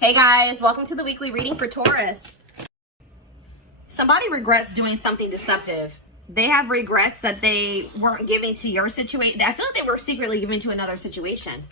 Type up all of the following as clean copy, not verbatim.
Hey guys, welcome to the weekly reading for Taurus. Somebody regrets doing something deceptive. They have regrets that they weren't giving to your situation. I feel like they were secretly giving to another situation.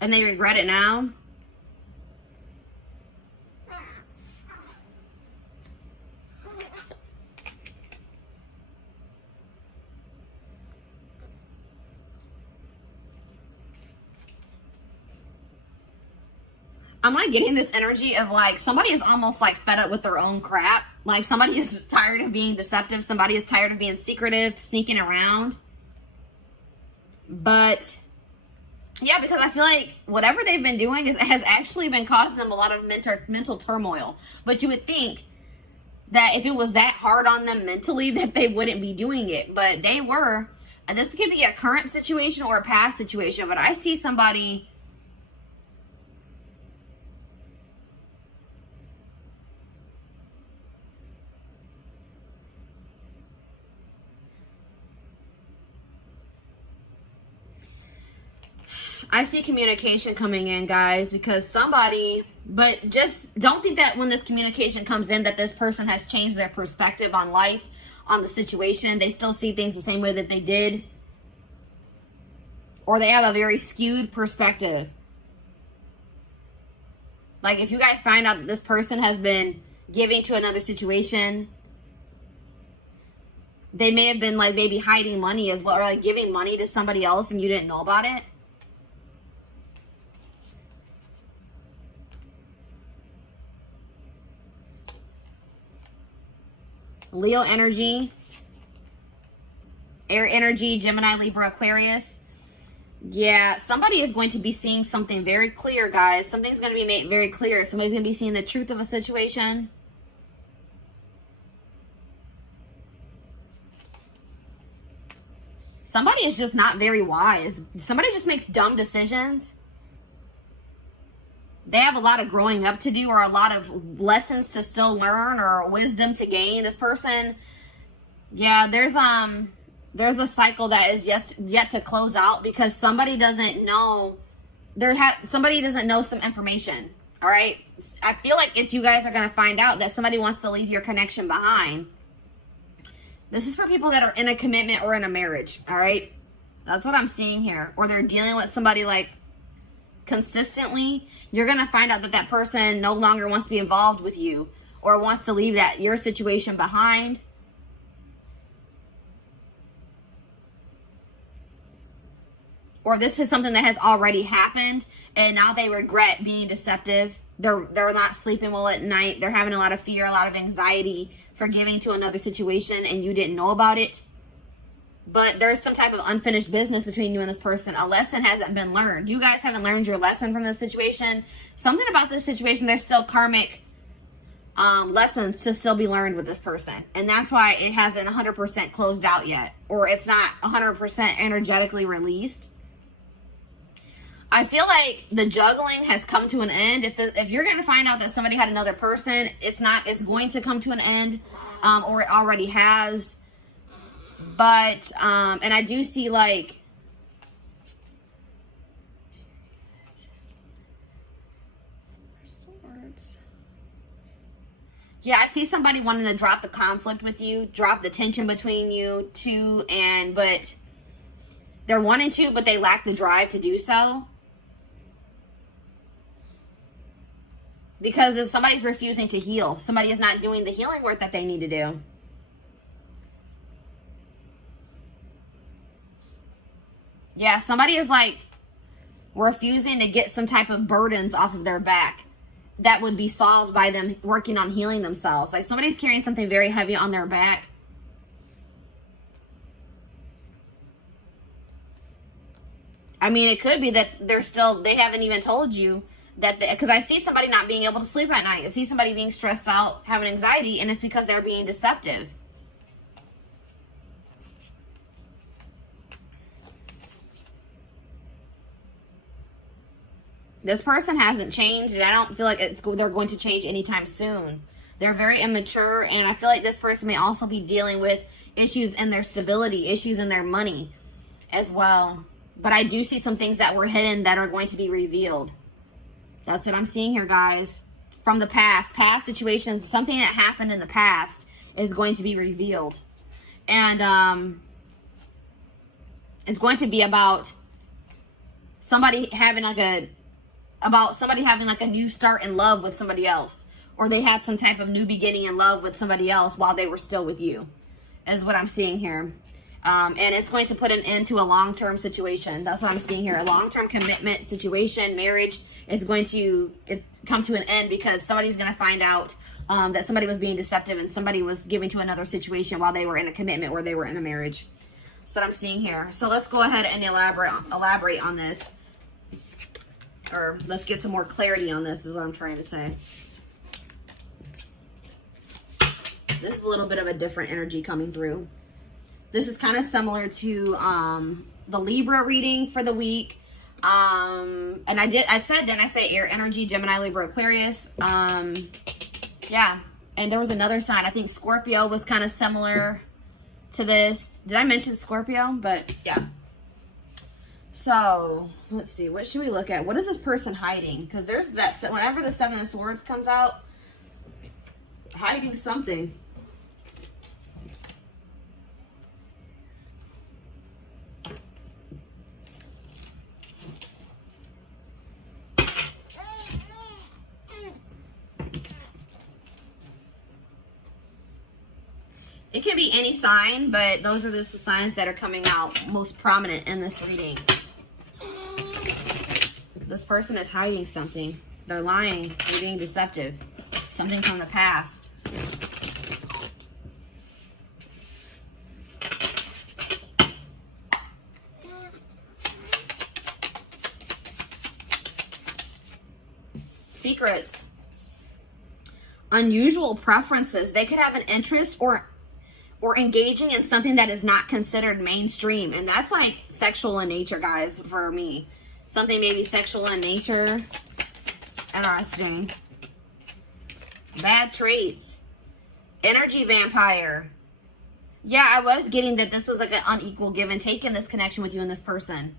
And they regret it now. I'm like getting this energy of like somebody is almost like fed up with their own crap. Like somebody is tired of being deceptive. Somebody is tired of being secretive, sneaking around. But yeah, because I feel like whatever they've been doing has actually been causing them a lot of mental turmoil. But you would think that if it was that hard on them mentally that they wouldn't be doing it. But they were. And this could be a current situation or a past situation. But I see somebody... I see communication coming in, guys, because somebody, but just don't think that when this communication comes in that this person has changed their perspective on life, on the situation. They still see things the same way that they did. Or they have a very skewed perspective. Like if you guys find out that this person has been giving to another situation, they may have been like maybe hiding money as well, or like giving money to somebody else and you didn't know about it. Leo energy, air energy, Gemini, Libra, Aquarius. Yeah, somebody is going to be seeing something very clear, guys. Something's going to be made very clear. Somebody's going to be seeing the truth of a situation. Somebody is just not very wise. Somebody just makes dumb decisions. They have a lot of growing up to do, or a lot of lessons to still learn, or wisdom to gain. This person, yeah, there's a cycle that is yet to close out because somebody doesn't know. Somebody doesn't know some information. All right, I feel like it's you guys are gonna find out that somebody wants to leave your connection behind. This is for people that are in a commitment or in a marriage. All right, that's what I'm seeing here. Or they're dealing with somebody like consistently. You're gonna find out that that person no longer wants to be involved with you, or wants to leave your situation behind. Or this is something that has already happened and now they regret being deceptive. They're not sleeping well at night. They're having a lot of fear, a lot of anxiety for giving to another situation and you didn't know about it. But there's some type of unfinished business between you and this person. A lesson hasn't been learned. You guys haven't learned your lesson from this situation. Something about this situation, there's still karmic lessons to still be learned with this person. And that's why it hasn't 100% closed out yet. Or it's not 100% energetically released. I feel like the juggling has come to an end. If you're going to find out that somebody had another person, it's going to come to an end. Or it already has. But, and I do see like, yeah, I see somebody wanting to drop the conflict with you, drop the tension between you two, but they're wanting to, but they lack the drive to do so. Because somebody's refusing to heal. Somebody is not doing the healing work that they need to do. Yeah, somebody is like refusing to get some type of burdens off of their back that would be solved by them working on healing themselves. Like somebody's carrying something very heavy on their back. I mean, it could be that they haven't even told you that, because I see somebody not being able to sleep at night. I see somebody being stressed out, having anxiety, and it's because they're being deceptive. This person hasn't changed, and I don't feel like they're going to change anytime soon. They're very immature, and I feel like this person may also be dealing with issues in their stability, issues in their money. as well. But I do see some things that were hidden that are going to be revealed. That's what I'm seeing here, guys. From the past situations, something that happened in the past is going to be revealed. And it's going to be about somebody having like a new start in love with somebody else, or they had some type of new beginning in love with somebody else while they were still with you, is what I'm seeing here. And it's going to put an end to a long-term situation. That's what I'm seeing here. A long-term commitment situation, marriage, is going to come to an end because somebody's going to find out that somebody was being deceptive and somebody was giving to another situation while they were in a commitment or they were in a marriage. That's what I'm seeing here. So let's go ahead and elaborate on this. Or let's get some more clarity on this, is what I'm trying to say. This is a little bit of a different energy coming through. This is kind of similar to the Libra reading for the week. And I said, didn't I say air energy, Gemini, Libra, Aquarius? Yeah. And there was another sign. I think Scorpio was kind of similar to this. Did I mention Scorpio? But yeah. So let's see. What should we look at? What is this person hiding? Because there's that, whenever the Seven of Swords comes out, hiding something. It can be any sign, but those are the signs that are coming out most prominent in this reading. This person is hiding something. They're lying. They're being deceptive. Something from the past. Secrets. Unusual preferences. They could have an interest or engaging in something that is not considered mainstream. And that's like sexual in nature, guys, for me. Something maybe sexual in nature. Interesting. Bad traits. Energy vampire. Yeah, I was getting that this was like an unequal give and take in this connection with you and this person.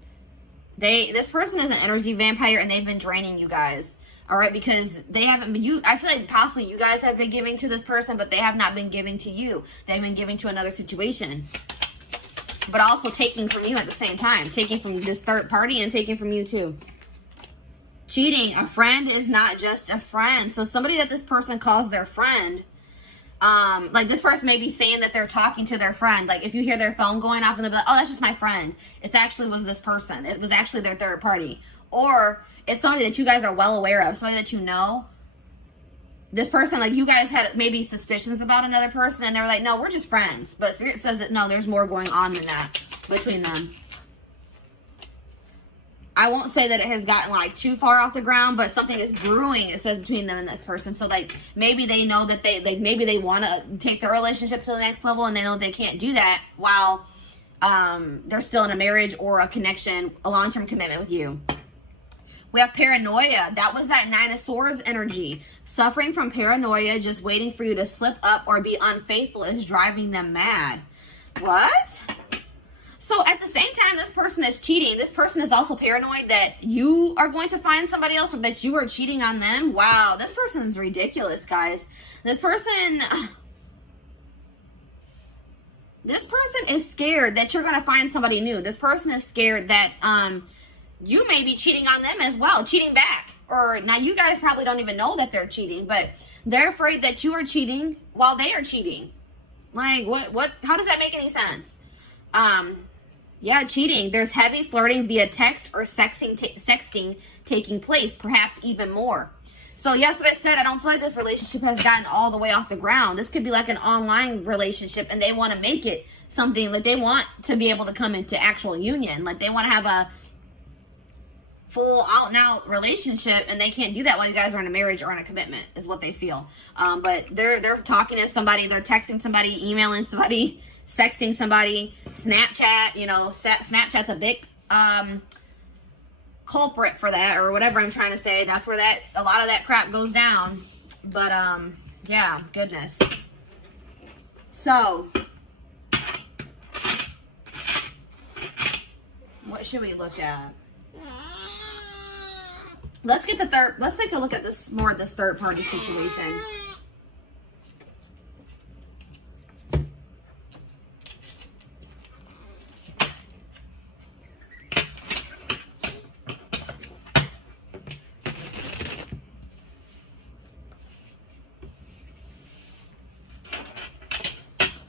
This person is an energy vampire and they've been draining you guys. All right, because they haven't been, I feel like possibly you guys have been giving to this person, but they have not been giving to you. They've been giving to another situation. But also taking from you at the same time. Taking from this third party and taking from you too. Cheating. A friend is not just a friend. So somebody that this person calls their friend, like this person may be saying that they're talking to their friend. Like if you hear their phone going off and they'll be like, oh, that's just my friend. It actually was this person. It was actually their third party. Or it's somebody that you guys are well aware of, somebody that you know. This person, like you guys had maybe suspicions about another person and they were like, no, we're just friends. But Spirit says that no, there's more going on than that between them. I won't say that it has gotten like too far off the ground, but something is brewing, it says, between them and this person. So like maybe they know that maybe they want to take their relationship to the next level and they know they can't do that while they're still in a marriage or a connection, a long-term commitment with you. We have paranoia. That was that Nine of Swords energy. Suffering from paranoia, just waiting for you to slip up or be unfaithful is driving them mad. What? So at the same time this person is cheating, this person is also paranoid that you are going to find somebody else or that you are cheating on them. Wow, this person is ridiculous, guys. This person is scared that you're going to find somebody new. This person is scared that you may be cheating on them as well, cheating back. Or now you guys probably don't even know that they're cheating, but they're afraid that you are cheating while they are cheating. Like what how does that make any sense? Yeah, cheating. There's heavy flirting via text or sexting taking place, perhaps even more. So yes, what I said, I don't feel like this relationship has gotten all the way off the ground. This could be like an online relationship and they want to make it something like they want to be able to come into actual union. Like they want to have a full out and out relationship and they can't do that while you guys are in a marriage or in a commitment is what they feel. But they're talking to somebody, they're texting somebody, emailing somebody, sexting somebody, Snapchat, you know, Snapchat's a big culprit for that or whatever I'm trying to say. That's where a lot of that crap goes down. But yeah, goodness. So What should we look at? Let's get the third. Let's take a look at this more of this third party situation.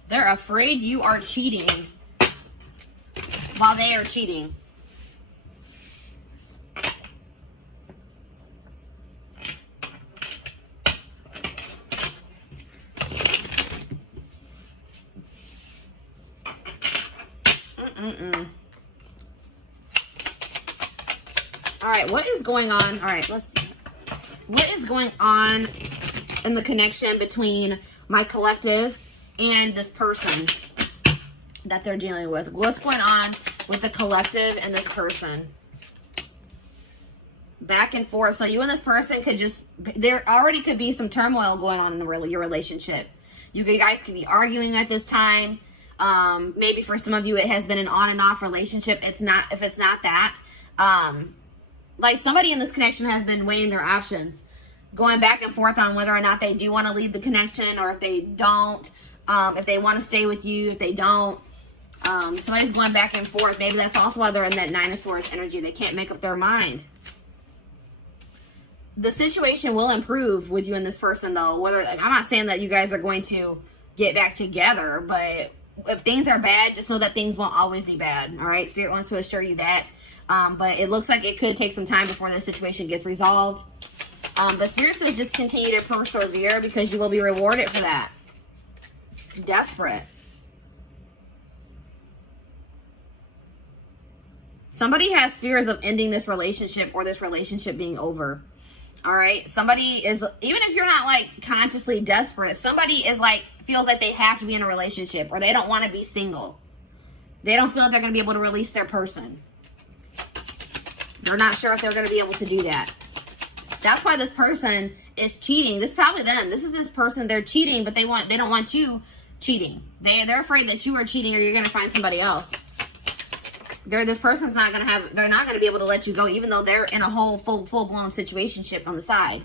They're afraid you are cheating while they are cheating. All right, what is going on? All right, let's see. What is going on in the connection between my collective and this person that they're dealing with? What's going on with the collective and this person? Back and forth. So you and this person could just, there already could be some turmoil going on in your relationship. You guys could be arguing at this time. Maybe for some of you it has been an on and off relationship. It's not, if it's not that, like somebody in this connection has been weighing their options, going back and forth on whether or not they do want to leave the connection, or if they don't, if they want to stay with you, if they don't. Somebody's going back and forth. Maybe that's also why they're in that Nine of Swords energy. They can't make up their mind. The situation will improve with you and this person, though. Whether, I'm not saying that you guys are going to get back together, but if things are bad, just know that things won't always be bad. All right, Spirit wants to assure you that. But it looks like it could take some time before this situation gets resolved. But Spirit says just continue to persevere, because you will be rewarded for that. Desperate. Somebody has fears of ending this relationship, or this relationship being over. All right. Somebody is, even if you're not like consciously desperate, somebody is like, feels like they have to be in a relationship, or they don't want to be single. They don't feel like they're going to be able to release their person. They're not sure if they're going to be able to do that. That's why this person is cheating. This is probably them. This is this person. They're cheating, but they don't want you cheating. They're afraid that you are cheating, or you're going to find somebody else. This person's not going to have, they're not going to be able to let you go, even though they're in a whole full-blown situationship on the side.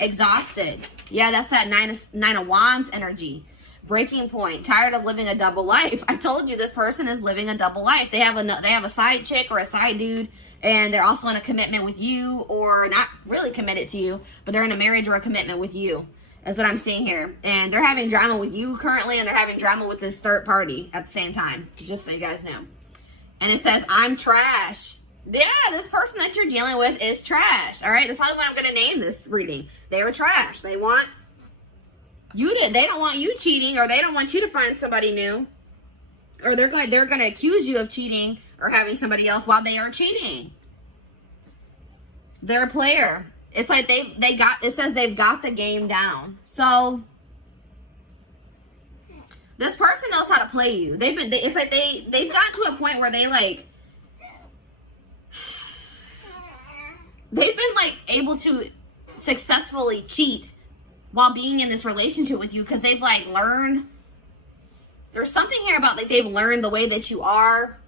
Exhausted. Yeah, that's that Nine of Wands energy. Breaking point. Tired of living a double life. I told you this person is living a double life. They have a side chick or a side dude, and they're also in a commitment with you, or not really committed to you, but they're in a marriage or a commitment with you. That's what I'm seeing here. And they're having drama with you currently, and they're having drama with this third party at the same time. Just so you guys know. And it says, I'm trash. Yeah, this person that you're dealing with is trash. All right, that's probably what I'm going to name this reading. They were trash. They want you to, they don't want you cheating, or they don't want you to find somebody new. Or they're going to accuse you of cheating or having somebody else while they are cheating. They're a player. It's like it says they've got the game down. So this person knows how to play you. It's like they've gotten to a point where they've been like able to successfully cheat while being in this relationship with you, because they've like learned. There's something here about like they've learned the way that you are.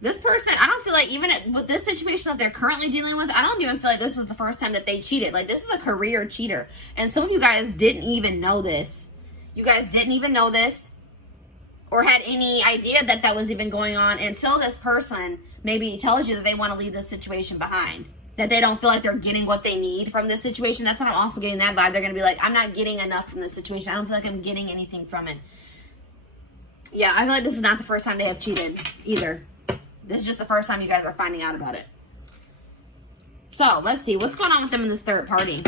This person, I don't feel like, even with this situation that they're currently dealing with, I don't even feel like this was the first time that they cheated. Like, this is a career cheater. And some of you guys didn't even know this. You guys didn't even know this, or had any idea that that was even going on, until this person maybe tells you that they want to leave this situation behind. That they don't feel like they're getting what they need from this situation. That's what I'm also getting that vibe. They're going to be like, I'm not getting enough from this situation. I don't feel like I'm getting anything from it. Yeah, I feel like this is not the first time they have cheated either. This is just the first time you guys are finding out about it. So, let's see. What's going on with them in this third party?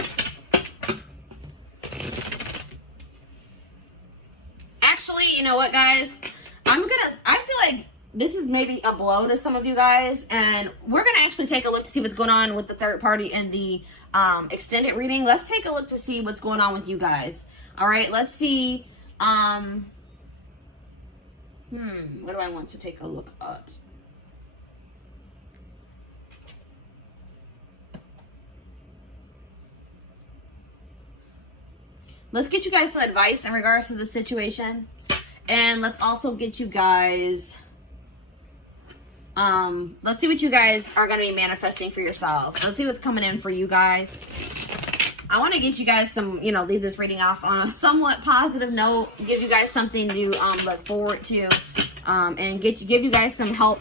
Actually, you know what, guys? I feel like this is maybe a blow to some of you guys. And we're going to actually take a look to see what's going on with the third party in the extended reading. Let's take a look to see what's going on with you guys. All right, let's see. What do I want to take a look at? Let's get you guys some advice in regards to the situation. And let's also get you guys, let's see what you guys are going to be manifesting for yourself. Let's see what's coming in for you guys. I want to get you guys some, you know, leave this reading off on a somewhat positive note, give you guys something to look forward to, and give you guys some help,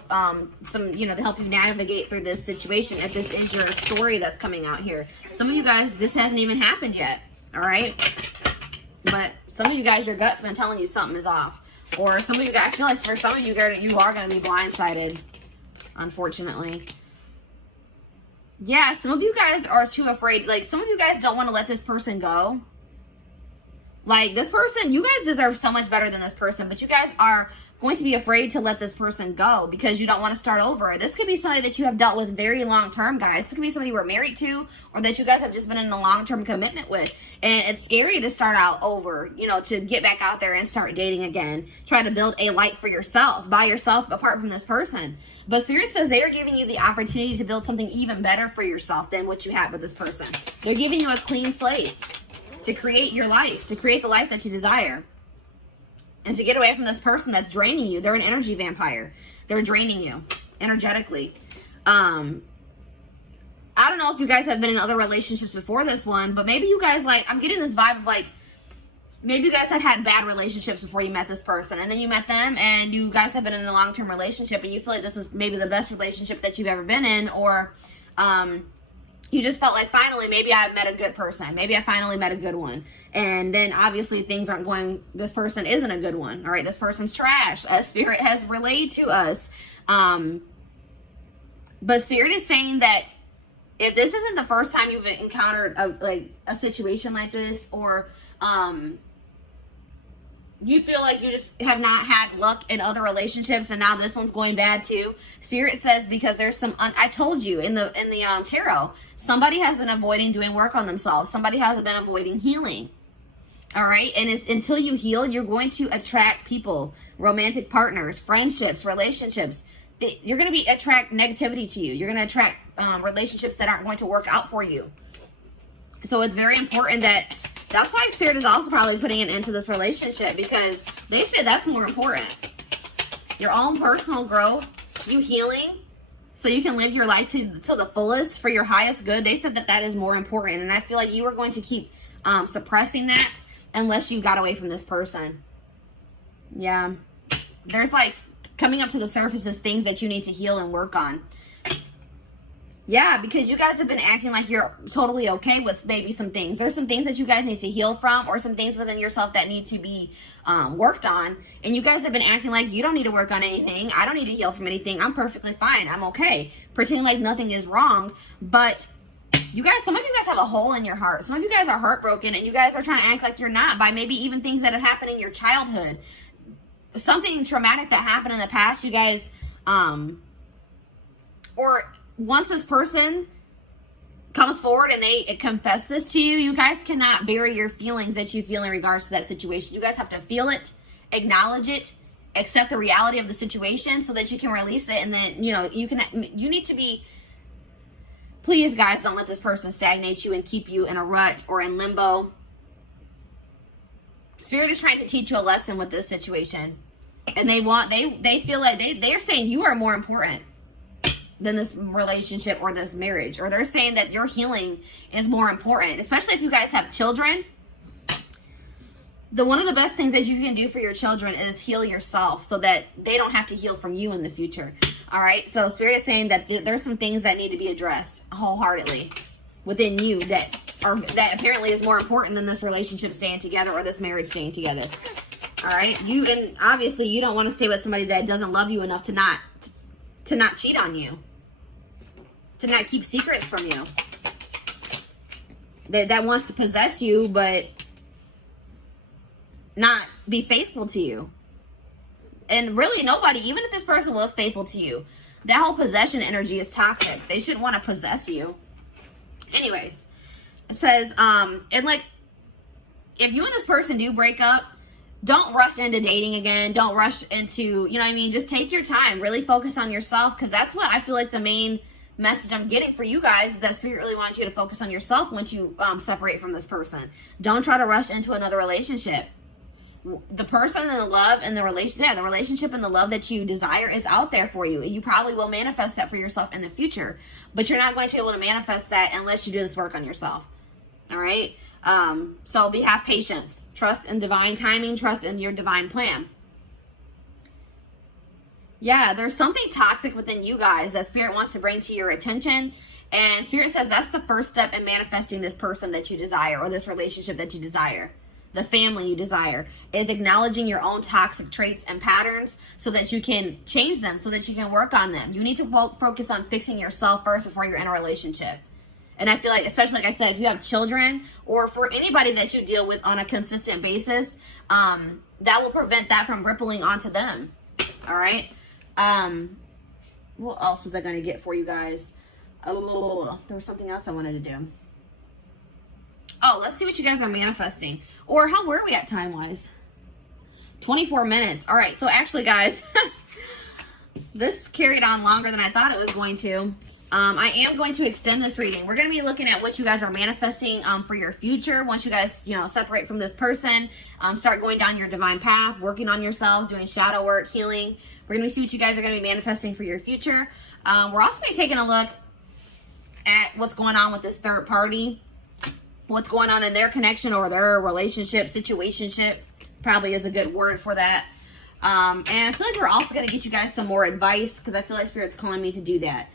you know, to help you navigate through this situation if this is your story that's coming out here. Some of you guys, this hasn't even happened yet, all right? But some of you guys, your gut's been telling you something is off. Or some of you guys, I feel like for some of you, you are going to be blindsided, unfortunately. Yeah, some of you guys are too afraid. Like, some of you guys don't want to let this person go. Like, this person, you guys deserve so much better than this person, but you guys are going to be afraid to let this person go because you don't want to start over. This could be somebody that you have dealt with very long term, guys. This could be somebody you were married to or that you guys have just been in a long-term commitment with. And it's scary to start out over, you know, to get back out there and start dating again. Try to build a life for yourself, by yourself, apart from this person. But Spirit says they are giving you the opportunity to build something even better for yourself than what you had with this person. They're giving you a clean slate to create your life, to create the life that you desire. And to get away from this person that's draining you. They're an energy vampire. They're draining you energetically. I don't know if you guys have been in other relationships before this one, but maybe you guys, like, I'm getting this vibe of, like, maybe you guys had bad relationships before you met this person, and then you met them, and you guys have been in a long-term relationship, and you feel like this was maybe the best relationship that you've ever been in, or you just felt like, finally, maybe I met a good person. Maybe I finally met a good one. And then obviously things aren't going, this person isn't a good one. All right, this person's trash, as Spirit has relayed to us. But Spirit is saying that if this isn't the first time you've encountered a situation like this, or you feel like you just have not had luck in other relationships and now this one's going bad too, Spirit says because there's some, I told you in the tarot, somebody has been avoiding doing work on themselves. Somebody has been avoiding healing. All right. And it's, until you heal, you're going to attract people, romantic partners, friendships, relationships. You're going to attract negativity to you. You're going to attract relationships that aren't going to work out for you. So it's very important that's why Spirit is also probably putting an end to this relationship, because they say that's more important. Your own personal growth, you healing, so you can live your life to the fullest for your highest good. They said that is more important. And I feel like you are going to keep suppressing that unless you got away from this person. Yeah. There's like coming up to the surface is things that you need to heal and work on. Yeah, because you guys have been acting like you're totally okay with maybe some things. There's some things that you guys need to heal from, or some things within yourself that need to be worked on. And you guys have been acting like you don't need to work on anything. I don't need to heal from anything. I'm perfectly fine. I'm okay. Pretending like nothing is wrong. But you guys, some of you guys have a hole in your heart. Some of you guys are heartbroken, and you guys are trying to act like you're not by maybe even things that have happened in your childhood. Something traumatic that happened in the past, you guys, or once this person comes forward and they confess this to you, you guys cannot bury your feelings that you feel in regards to that situation. You guys have to feel it, acknowledge it, accept the reality of the situation so that you can release it. And then, you know, you need to be, please guys, don't let this person stagnate you and keep you in a rut or in limbo. Spirit is trying to teach you a lesson with this situation. And they feel like they're saying you are more important than this relationship or this marriage, or they're saying that your healing is more important, especially if you guys have children. One of the best things that you can do for your children is heal yourself so that they don't have to heal from you in the future. All right. So Spirit is saying that there's some things that need to be addressed wholeheartedly within you that apparently is more important than this relationship staying together or this marriage staying together. All right. And obviously you don't want to stay with somebody that doesn't love you enough to not cheat on you, to not keep secrets from you, that wants to possess you but not be faithful to you. And really nobody, even if this person was faithful to you, that whole possession energy is toxic. They shouldn't want to possess you. Anyways, it says, and like, if you and this person do break up, don't rush into dating again. Don't rush into, you know what I mean? Just take your time. Really focus on yourself, because that's what I feel like the main message I'm getting for you guys is that Spirit really wants you to focus on yourself once you separate from this person. Don't try to rush into another relationship. The person and the love and the relationship and the love that you desire is out there for you. You probably will manifest that for yourself in the future, but you're not going to be able to manifest that unless you do this work on yourself. All right. So have patience, trust in divine timing, trust in your divine plan. Yeah, there's something toxic within you guys that Spirit wants to bring to your attention. And Spirit says that's the first step in manifesting this person that you desire, or this relationship that you desire. The family you desire is acknowledging your own toxic traits and patterns so that you can change them, so that you can work on them. You need to focus on fixing yourself first before you're in a relationship. And I feel like, especially like I said, if you have children or for anybody that you deal with on a consistent basis, that will prevent that from rippling onto them. All right. What else was I going to get for you guys? Oh, there was something else I wanted to do. Oh, let's see what you guys are manifesting. Or how were we at time-wise? 24 minutes. All right. So actually, guys, this carried on longer than I thought it was going to. I am going to extend this reading. We're going to be looking at what you guys are manifesting for your future. Once you guys, separate from this person, start going down your divine path, working on yourselves, doing shadow work, healing. We're going to see what you guys are going to be manifesting for your future. We're also going to be taking a look at what's going on with this third party. What's going on in their connection or their relationship, situationship, probably is a good word for that. And I feel like we're also going to get you guys some more advice because I feel like Spirit's calling me to do that.